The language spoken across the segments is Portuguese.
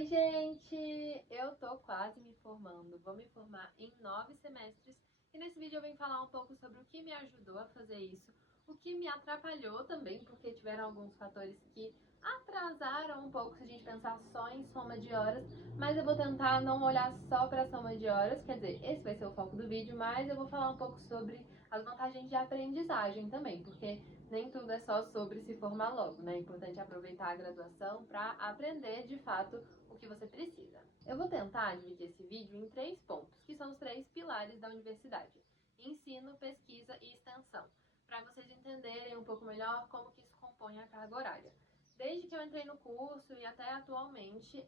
Oi, gente! Eu tô quase me formando, vou me formar em 9 semestres e nesse vídeo eu vim falar um pouco sobre o que me ajudou a fazer isso, o que me atrapalhou também, porque tiveram alguns fatores que atrasaram um pouco se a gente pensar só em soma de horas, mas eu vou tentar não olhar só para a soma de horas, quer dizer, esse vai ser o foco do vídeo, mas eu vou falar um pouco sobre as vantagens de aprendizagem também, porque nem tudo é só sobre se formar logo, né? É importante aproveitar a graduação para aprender de fato o que você precisa. Eu vou tentar dividir esse vídeo em 3 pontos, que são os 3 pilares da universidade: ensino, pesquisa e extensão, para vocês entenderem um pouco melhor como que isso compõe a carga horária. Desde que eu entrei no curso e até atualmente,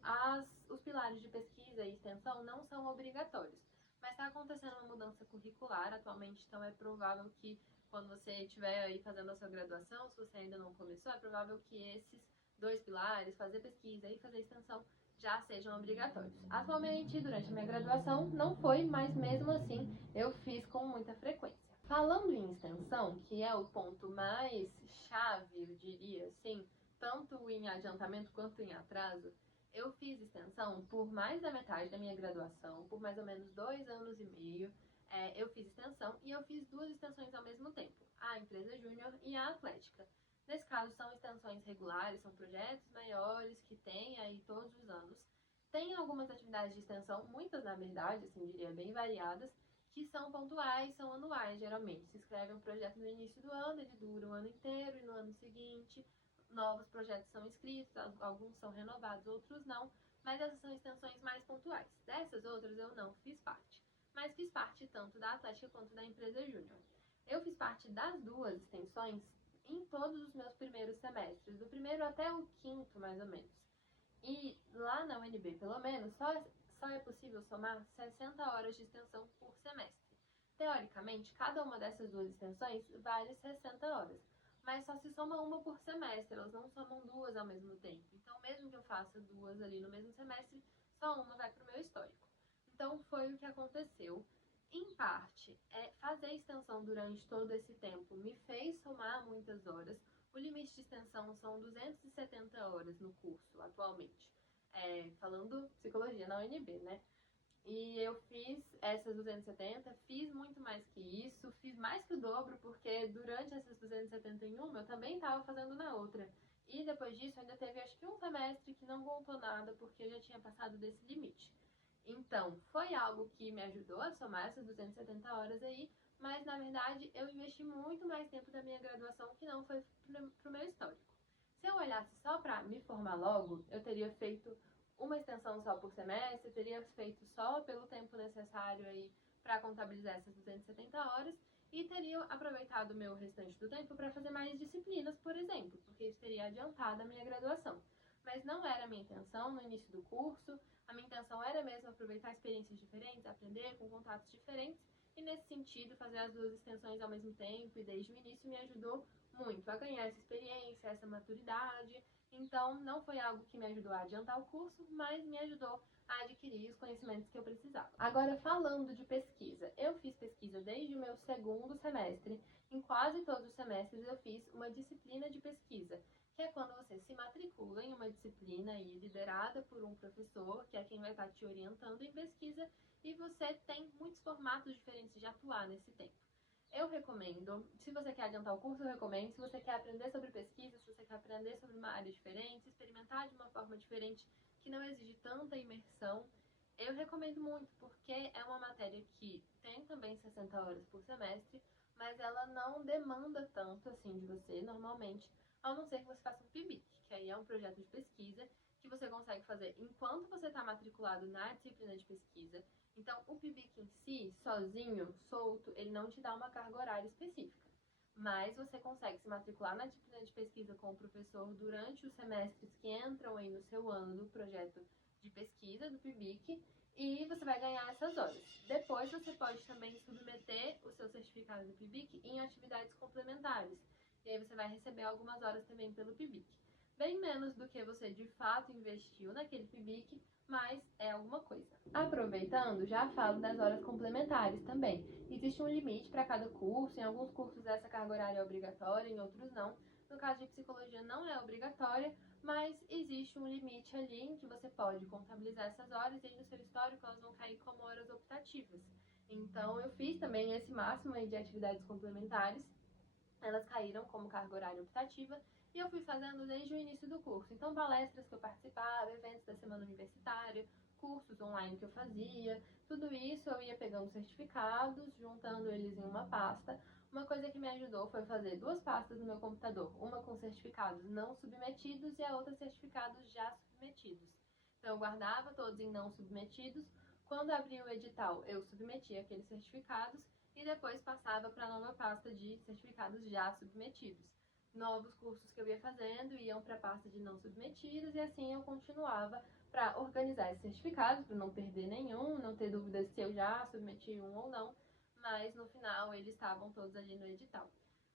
os pilares de pesquisa e extensão não são obrigatórios, mas está acontecendo uma mudança curricular atualmente, então é provável que quando você estiver aí fazendo a sua graduação, se você ainda não começou, é provável que esses 2 pilares, fazer pesquisa e fazer extensão, já sejam obrigatórios. Atualmente, durante a minha graduação, não foi, mas mesmo assim eu fiz com muita frequência. Falando em extensão, que é o ponto mais chave, eu diria assim, tanto em adiantamento quanto em atraso, eu fiz extensão por mais da metade da minha graduação, por mais ou menos 2 anos e meio. Eu fiz extensão e eu fiz 2 extensões ao mesmo tempo, a Empresa Júnior e a Atlética. Nesse caso, são extensões regulares, são projetos maiores que tem aí todos os anos. Tem algumas atividades de extensão, muitas na verdade, assim, diria bem variadas, que são pontuais, são anuais geralmente. Se escreve um projeto no início do ano, ele dura o ano inteiro e no ano seguinte novos projetos são inscritos, alguns são renovados, outros não, mas essas são extensões mais pontuais. Dessas outras eu não fiz parte, mas fiz parte tanto da Atlética quanto da Empresa Júnior. Eu fiz parte das 2 extensões em todos os meus primeiros semestres, do primeiro até o quinto, mais ou menos. E lá na UNB, pelo menos, só é possível somar 60 horas de extensão por semestre. Teoricamente, cada uma dessas 2 extensões vale 60 horas, mas só se soma uma por semestre, elas não somam 2 ao mesmo tempo. Então, mesmo que eu faça 2 ali no mesmo semestre, só uma vai para o meu histórico. Então, foi o que aconteceu. Em parte, fazer extensão durante todo esse tempo me fez somar muitas horas. O limite de extensão são 270 horas no curso, atualmente. Falando psicologia na UNB, né? E eu fiz essas 270, fiz muito mais que isso, fiz mais que o dobro, porque durante essas 271 eu também estava fazendo na outra. E depois disso ainda teve acho que um semestre que não contou nada, porque eu já tinha passado desse limite. Então, foi algo que me ajudou a somar essas 270 horas aí, mas na verdade eu investi muito mais tempo da minha graduação que não foi pro meu histórico. Se eu olhasse só para me formar logo, eu teria feito uma extensão só por semestre, teria feito só pelo tempo necessário aí para contabilizar essas 270 horas e teria aproveitado o meu restante do tempo para fazer mais disciplinas, por exemplo, porque isso teria adiantado a minha graduação. Mas não era a minha intenção no início do curso, a minha intenção era mesmo aproveitar experiências diferentes, aprender com contatos diferentes, e nesse sentido, fazer as 2 extensões ao mesmo tempo e desde o início me ajudou muito a ganhar essa experiência, essa maturidade. Então, não foi algo que me ajudou a adiantar o curso, mas me ajudou a adquirir os conhecimentos que eu precisava. Agora, falando de pesquisa, eu fiz pesquisa desde o meu 2º semestre. Em quase todos os semestres eu fiz uma disciplina de pesquisa, que é quando você se matricula em uma disciplina aí liderada por um professor, que é quem vai estar te orientando em pesquisa, e você tem muitos formatos diferentes de atuar nesse tempo. Eu recomendo, se você quer adiantar o curso, eu recomendo. Se você quer aprender sobre pesquisa, se você quer aprender sobre uma área diferente, experimentar de uma forma diferente, que não exige tanta imersão, eu recomendo muito, porque é uma matéria que tem também 60 horas por semestre, mas ela não demanda tanto assim de você, normalmente, a não ser que você faça um PIBIC, que aí é um projeto de pesquisa que você consegue fazer enquanto você está matriculado na disciplina de pesquisa. Então, o PIBIC em si, sozinho, solto, ele não te dá uma carga horária específica. Mas você consegue se matricular na disciplina de pesquisa com o professor durante os semestres que entram aí no seu ano do projeto de pesquisa do PIBIC e você vai ganhar essas horas. Depois você pode também submeter o seu certificado do PIBIC em atividades complementares. E aí você vai receber algumas horas também pelo PIBIC. Bem menos do que você de fato investiu naquele PIBIC, mas é alguma coisa. Aproveitando, já falo das horas complementares também. Existe um limite para cada curso, em alguns cursos essa carga horária é obrigatória, em outros não, No caso de psicologia não é obrigatória, mas existe um limite ali em que você pode contabilizar essas horas e aí no seu histórico elas vão cair como horas optativas. Então eu fiz também esse máximo aí de atividades complementares, elas caíram como carga horária optativa e eu fui fazendo desde o início do curso. Então palestras que eu participava, eventos da semana universitária, cursos online que eu fazia, tudo isso eu ia pegando certificados, juntando eles em uma pasta. Uma coisa que me ajudou foi fazer 2 pastas no meu computador, uma com certificados não submetidos e a outra certificados já submetidos. Então eu guardava todos em não submetidos, quando abria o edital eu submetia aqueles certificados e depois passava para a nova pasta de certificados já submetidos. Novos cursos que eu ia fazendo iam para a pasta de não submetidos e assim eu continuava para organizar esses certificados, para não perder nenhum, não ter dúvidas se eu já submeti um ou não, mas no final eles estavam todos ali no edital.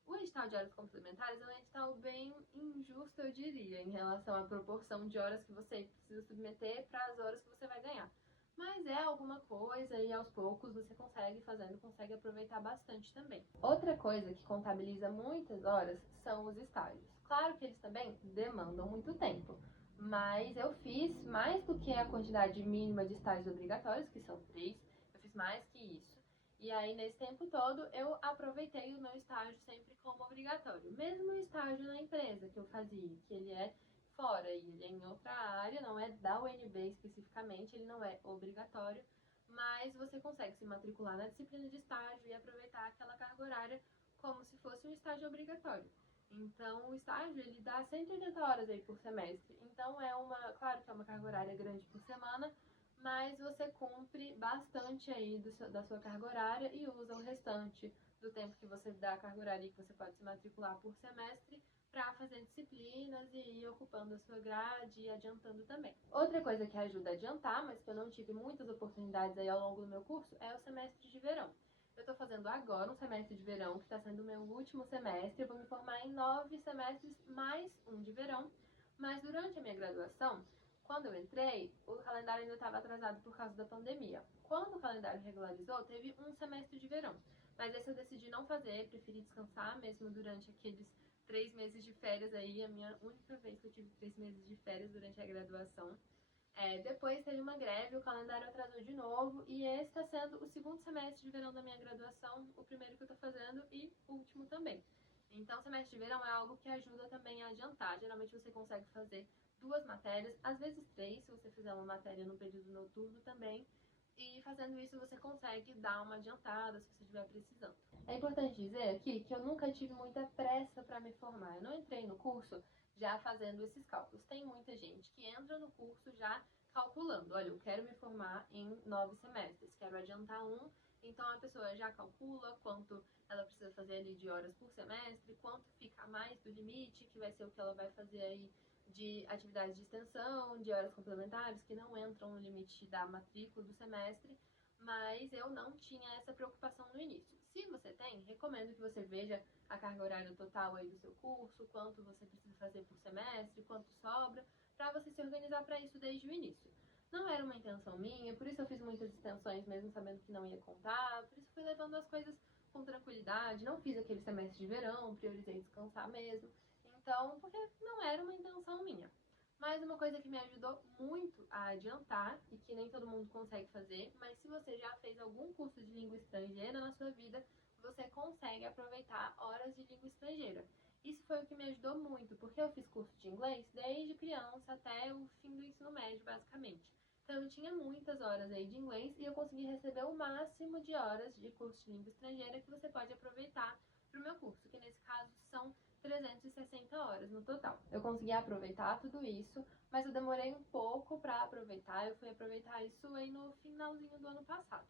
O edital de horas complementares é um edital bem injusto, eu diria, em relação à proporção de horas que você precisa submeter para as horas que você vai ganhar. Mas é alguma coisa e aos poucos você consegue fazendo, consegue aproveitar bastante também. Outra coisa que contabiliza muitas horas são os estágios. Claro que eles também demandam muito tempo, mas eu fiz mais do que a quantidade mínima de estágios obrigatórios, que são 3, eu fiz mais que isso. E aí, nesse tempo todo, eu aproveitei o meu estágio sempre como obrigatório. Mesmo o estágio na empresa que eu fazia, que ele é fora e ele é em outra área, não é da UNB especificamente, ele não é obrigatório, mas você consegue se matricular na disciplina de estágio e aproveitar aquela carga horária como se fosse um estágio obrigatório. Então, o estágio, ele dá 180 horas aí por semestre. Então, claro que é uma carga horária grande por semana, mas você cumpre bastante aí da sua carga horária e usa o restante do tempo que você dá a carga horária e que você pode se matricular por semestre para fazer disciplinas e ir ocupando a sua grade e adiantando também. Outra coisa que ajuda a adiantar, mas que eu não tive muitas oportunidades aí ao longo do meu curso, é o semestre de verão. Eu estou fazendo agora um semestre de verão, que está sendo o meu último semestre. Eu vou me formar em 9 semestres mais um de verão, mas durante a minha graduação, quando eu entrei, o calendário ainda estava atrasado por causa da pandemia. Quando o calendário regularizou, teve um semestre de verão, mas esse eu decidi não fazer, preferi descansar mesmo durante aqueles 3 meses de férias aí, a minha única vez que eu tive 3 meses de férias durante a graduação. Depois teve uma greve, o calendário atrasou de novo, e esse está sendo o segundo semestre de verão da minha graduação, o primeiro que eu estou fazendo e o último também. Então, semestre de verão é algo que ajuda também a adiantar. Geralmente você consegue fazer 2 matérias, às vezes 3, se você fizer uma matéria no período noturno também. E fazendo isso você consegue dar uma adiantada se você estiver precisando. É importante dizer aqui que eu nunca tive muita pressa para me formar. Eu não entrei no curso já fazendo esses cálculos. Tem muita gente que entra no curso já calculando. Olha, eu quero me formar em 9 semestres, quero adiantar um. Então a pessoa já calcula quanto ela precisa fazer ali de horas por semestre, quanto fica a mais do limite, que vai ser o que ela vai fazer aí de atividades de extensão, de horas complementares, que não entram no limite da matrícula do semestre, mas eu não tinha essa preocupação no início. Se você tem, recomendo que você veja a carga horária total aí do seu curso, quanto você precisa fazer por semestre, quanto sobra, para você se organizar para isso desde o início. Não era uma intenção minha, por isso eu fiz muitas extensões mesmo sabendo que não ia contar, por isso fui levando as coisas com tranquilidade, não fiz aquele semestre de verão, priorizei descansar mesmo. Então, porque não era uma intenção minha. Mas uma coisa que me ajudou muito a adiantar, e que nem todo mundo consegue fazer, mas se você já fez algum curso de língua estrangeira na sua vida, você consegue aproveitar horas de língua estrangeira. Isso foi o que me ajudou muito, porque eu fiz curso de inglês desde criança até o fim do ensino médio, basicamente. Então eu tinha muitas horas aí de inglês e eu consegui receber o máximo de horas de curso de língua estrangeira que você pode aproveitar para o meu curso, que nesse caso são 360 horas no total. Eu consegui aproveitar tudo isso, mas eu demorei um pouco para aproveitar. Eu fui aproveitar isso aí no finalzinho do ano passado.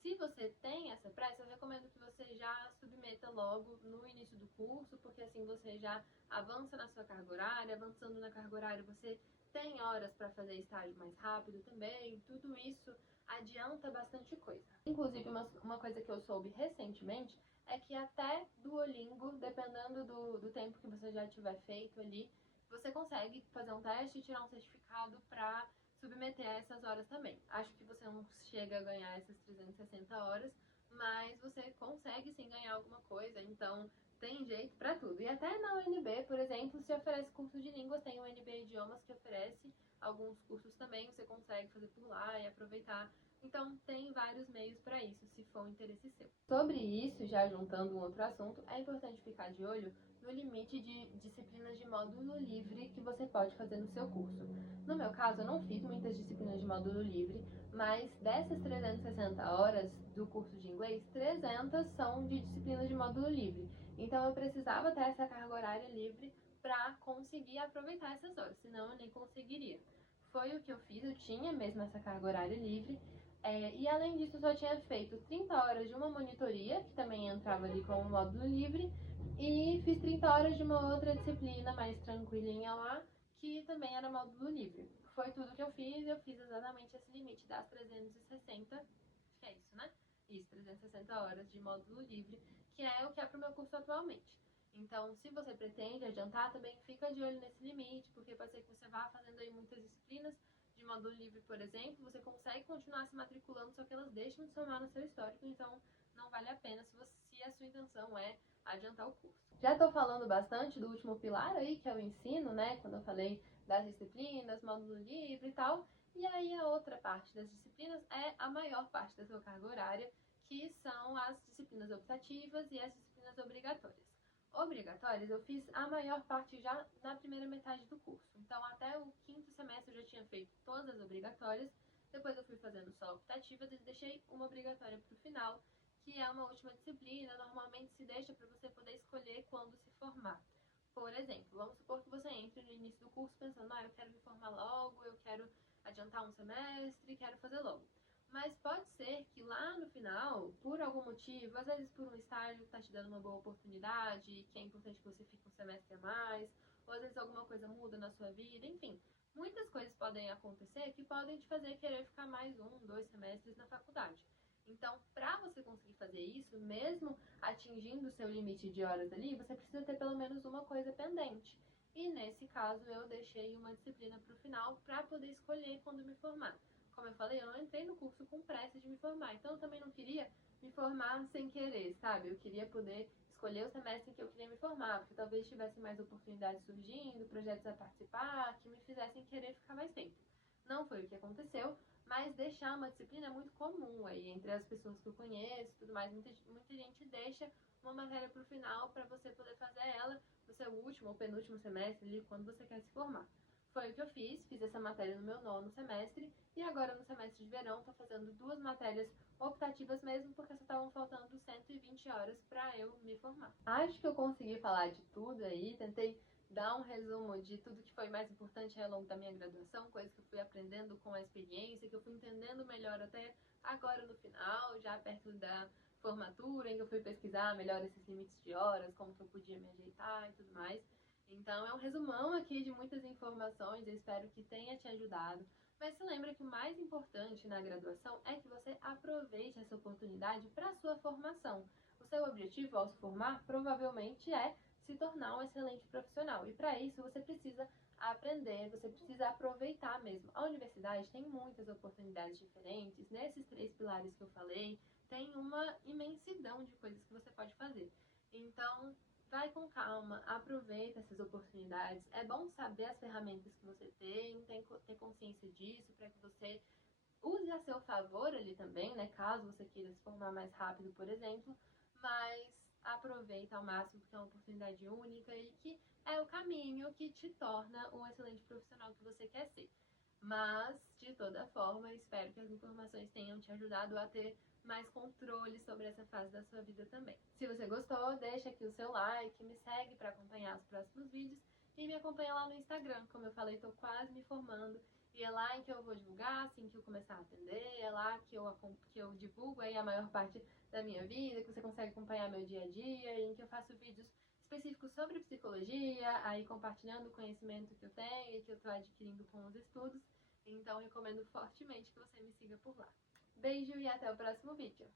Se você tem essa pressa, eu recomendo que você já submeta logo no início do curso, porque assim você já avança na sua carga horária. Avançando na carga horária, você tem horas para fazer estágio mais rápido também. Tudo isso adianta bastante coisa. Inclusive, uma coisa que eu soube recentemente é que até Duolingo, dependendo do tempo que você já tiver feito ali, você consegue fazer um teste e tirar um certificado para submeter a essas horas também. Acho que você não chega a ganhar essas 360 horas, mas você consegue sim ganhar alguma coisa. Então, Tem jeito pra tudo. E até na UNB, por exemplo, se oferece curso de línguas, tem o UNB Idiomas que oferece alguns cursos também, você consegue fazer por lá e aproveitar. Então, tem vários meios para isso, se for um interesse seu. Sobre isso, já juntando um outro assunto, é importante ficar de olho no limite de disciplinas de módulo livre que você pode fazer no seu curso. No meu caso, eu não fiz muitas disciplinas de módulo livre, mas dessas 360 horas do curso de inglês, 300 são de disciplinas de módulo livre. Então, eu precisava ter essa carga horária livre para conseguir aproveitar essas horas, senão eu nem conseguiria. Foi o que eu fiz, eu tinha mesmo essa carga horária livre, e além disso, eu só tinha feito 30 horas de uma monitoria, que também entrava ali como módulo livre, e fiz 30 horas de uma outra disciplina mais tranquilinha lá, que também era módulo livre. Foi tudo que eu fiz exatamente esse limite das 360, acho que é isso, né? Isso, 360 horas de módulo livre, que é o que é para o meu curso atualmente. Então, se você pretende adiantar, também fica de olho nesse limite, porque pode ser que você vá fazendo aí muitas disciplinas de módulo livre, por exemplo, você consegue continuar se matriculando, só que elas deixam de somar no seu histórico, então não vale a pena se a sua intenção é adiantar o curso. Já estou falando bastante do último pilar aí, que é o ensino, né? Quando eu falei das disciplinas, módulo livre e tal. E aí a outra parte das disciplinas é a maior parte da sua carga horária, que são as disciplinas optativas e as disciplinas obrigatórias. Obrigatórias eu fiz a maior parte já na primeira metade do curso. Então, até o quinto semestre eu já tinha feito todas as obrigatórias. Depois eu fui fazendo só optativas e deixei uma obrigatória para o final, que é uma última disciplina. Normalmente se deixa para você poder escolher quando se formar. Por exemplo, vamos supor que você entre no início do curso pensando, eu quero me formar logo, eu quero adiantar um semestre, quero fazer logo. Mas pode ser que lá no final, por algum motivo, às vezes por um estágio que está te dando uma boa oportunidade, que é importante que você fique um semestre a mais, ou às vezes alguma coisa muda na sua vida, enfim. Muitas coisas podem acontecer que podem te fazer querer ficar mais 1, 2 semestres na faculdade. Então, para você conseguir fazer isso, mesmo atingindo o seu limite de horas ali, você precisa ter pelo menos uma coisa pendente. E nesse caso, eu deixei uma disciplina para o final para poder escolher quando me formar. Como eu falei, eu não entrei no curso com pressa de me formar, então eu também não queria me formar sem querer, sabe? Eu queria poder escolher o semestre em que eu queria me formar, porque talvez tivesse mais oportunidades surgindo, projetos a participar, que me fizessem querer ficar mais tempo. Não foi o que aconteceu, mas deixar uma disciplina é muito comum aí entre as pessoas que eu conheço e tudo mais. Muita gente deixa uma matéria para o final para você poder fazer ela no seu último ou penúltimo semestre ali, quando você quer se formar. Foi o que eu fiz essa matéria no meu 9º semestre e agora no semestre de verão estou fazendo 2 matérias optativas mesmo, porque só estavam faltando 120 horas para eu me formar. Acho que eu consegui falar de tudo aí, tentei dar um resumo de tudo que foi mais importante ao longo da minha graduação, coisas que eu fui aprendendo com a experiência, que eu fui entendendo melhor até agora no final, já perto da formatura, em que eu fui pesquisar melhor esses limites de horas, como que eu podia me ajeitar e tudo mais. Então é um resumão aqui de muitas informações, eu espero que tenha te ajudado. Mas se lembra que o mais importante na graduação é que você aproveite essa oportunidade para a sua formação. O seu objetivo ao se formar provavelmente é se tornar um excelente profissional. E para isso você precisa aprender, você precisa aproveitar mesmo. A universidade tem muitas oportunidades diferentes. Nesses 3 pilares que eu falei, tem uma imensidão de coisas que você pode fazer. Então, vai com calma, aproveita essas oportunidades. É bom saber as ferramentas que você tem ter consciência disso, para que você use a seu favor ali também, né? Caso você queira se formar mais rápido, por exemplo. Mas aproveita ao máximo, porque é uma oportunidade única e que é o caminho que te torna um excelente profissional que você quer ser. Mas, de toda forma, espero que as informações tenham te ajudado a ter mais controle sobre essa fase da sua vida também. Se você gostou, deixa aqui o seu like, me segue para acompanhar os próximos vídeos e me acompanha lá no Instagram. Como eu falei, estou quase me formando e é lá em que eu vou divulgar, assim que eu começar a atender, é lá que eu divulgo aí a maior parte da minha vida, que você consegue acompanhar meu dia a dia, em que eu faço vídeos específicos sobre psicologia, aí compartilhando o conhecimento que eu tenho e que eu estou adquirindo com os estudos. Então, recomendo fortemente que você me siga por lá. Beijo e até o próximo vídeo!